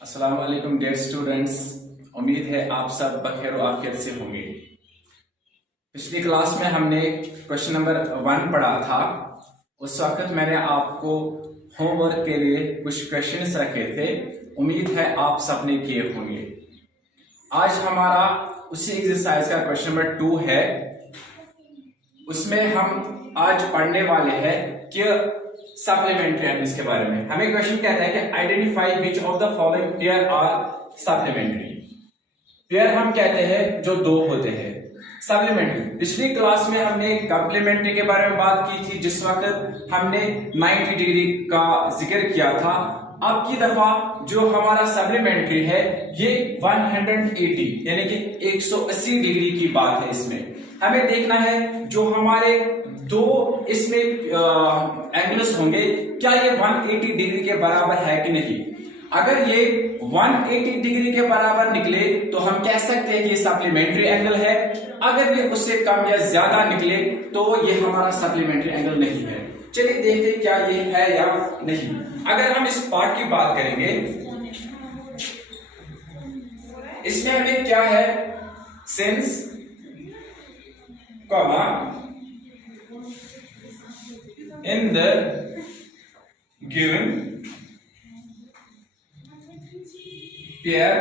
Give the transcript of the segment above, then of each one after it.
अस्सलाम वालेकुम dear students. उम्मीद है आप सब बखैर और आफियत से होंगे। पिछली क्लास में हमने क्वेश्चन नंबर 1 पढ़ा था। उस वक्त मैंने आपको होमवर्क के लिए कुछ क्वेश्चंस रखे थे। उम्मीद है आप सबने किए होंगे। आज हमारा उसी एक्सरसाइज का क्वेश्चन नंबर 2 है। उसमें हम आज पढ़ने वाले हैं कि सप्लीमेंट्री एनिमल्स के बारे में। हमें क्वेश्चन कहता है कि identify which of the following pair are supplementary. Pair हम कहते हैं जो दो होते हैं। सप्लीमेंट्री, पिछली क्लास में हमने कॉम्प्लीमेंट्री के बारे में बात की थी, जिस वक्त हमने 90 डिग्री का जिक्र किया था। अब की दफा जो हमारा सप्लीमेंट्री है ये 180 यानी कि 180 डिग्री की बात है। इसमें हमें देखना है जो हमारे दो इसमें एंगल्स होंगे, क्या ये 180 डिग्री के बराबर है कि नहीं। अगर ये 180 डिग्री के बराबर निकले तो हम कह सकते हैं कि ये सप्लीमेंट्री एंगल है। अगर ये उससे कम या ज्यादा निकले तो ये हमारा सप्लीमेंट्री एंगल नहीं है। चलिए देखते हैं क्या ये है या नहीं। अगर हम इस पार्ट की बात करेंगे, इसमें हमें क्या है, since comma in the given pair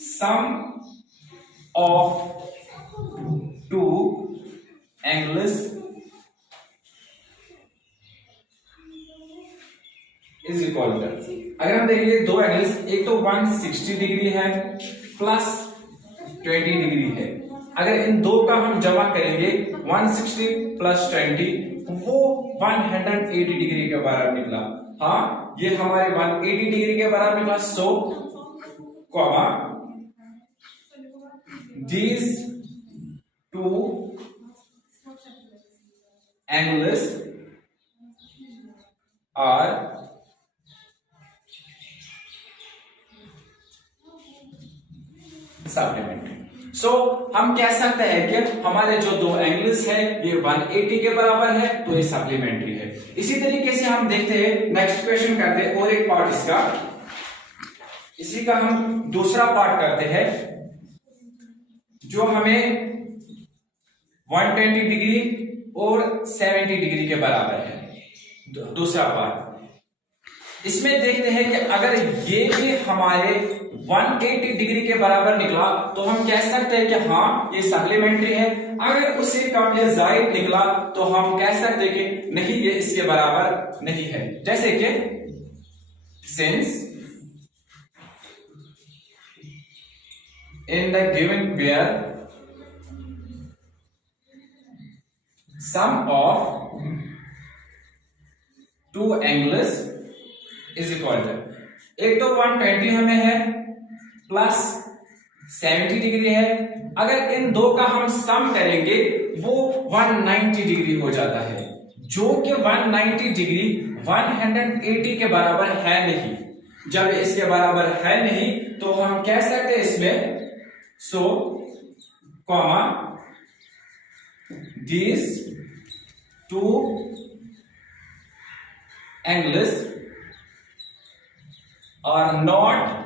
sum of two angles is equal to, अगर हम देखेंगे दो एंगल्स, एक तो 160 डिग्री है प्लस 20 डिग्री है। अगर इन दो का हम जमा करेंगे 160 प्लस 20 वो 180 डिग्री के बराबर निकला। हाँ, ये हमारे 180 डिग्री के बराबर निकला। So comma these two angles are supplementary. So हम कह सकते हैं कि हमारे जो दो एंगल्स है ये 180 के बराबर है, तो ये सप्लीमेंट्री है। इसी तरीके से हम देखते हैं, नेक्स्ट क्वेश्चन करते हैं और एक पार्ट इसका, इसी का हम दूसरा पार्ट करते हैं जो हमें 120 डिग्री और 70 डिग्री के बराबर है। दूसरा पार्ट इसमें देखते हैं कि अगर ये भी हमारे 180 डिग्री के बराबर निकला तो हम कह सकते हैं कि हाँ ये सप्लीमेंट्री है। अगर उससे कम या ज्यादा निकला तो हम कह सकते हैं कि नहीं ये इसके बराबर नहीं है। जैसे कि since in the given pair sum of two angles is equal to, एक तो 120 हमें है प्लस 70 डिग्री है। अगर इन दो का हम सम करेंगे वो 190 डिग्री हो जाता है, जो कि 190 डिग्री 180 के बराबर है नहीं। जब इसके बराबर है नहीं तो हम कह सकते हैं इसमें सो comma these two angles are not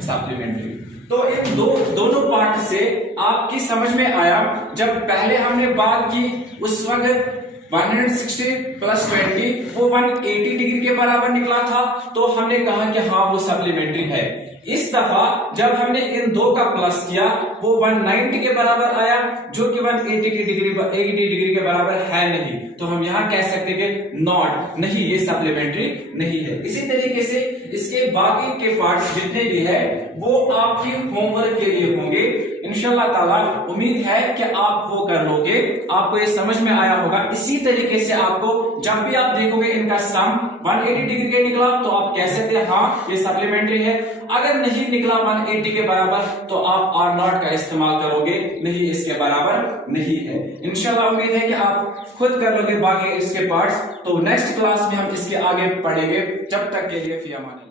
supplementary. तो इन दोनों पार्ट से आपकी समझ में आया। जब पहले हमने बात की उस वक्त 160 प्लस 20 वो 180 डिग्री के बराबर निकला था, तो हमने कहा कि हाँ वो सप्लीमेंट्री है। इस दफा जब हमने इन दो का प्लस किया वो 190 के बराबर आया, जो कि 180 डिग्री के बराबर है नहीं, तो हम यहां कह सकते हैं कि नॉट, नहीं ये सप्लीमेंट्री नहीं है। इसी तरीके से इसके बाकी के पार्ट्स जितने भी है वो आपकी होमवर्क के लिए होंगे इंशाल्लाह ताला। उम्मीद है कि आप वो कर लोगे, आपको ये समझ में आया होगा। इसी तरीके से आपको जब भी आप देखोगे इनका सम 180 डिग्री के निकला तो आप कह सकते हैं हाँ ये सप्लीमेंट्री है। अगर नहीं निकला 180 के बराबर तो आप आर नॉट का इस्तेमाल करोगे, नहीं इसके बराबर नहीं है। इंशाल्लाह उम्मीद है कि आप खुद कर लोगे बाकी इसके पार्ट्स। तो नेक्स्ट क्लास में हम इसके आगे पढ़ेंगे। जब तक के लिए फिर अमान।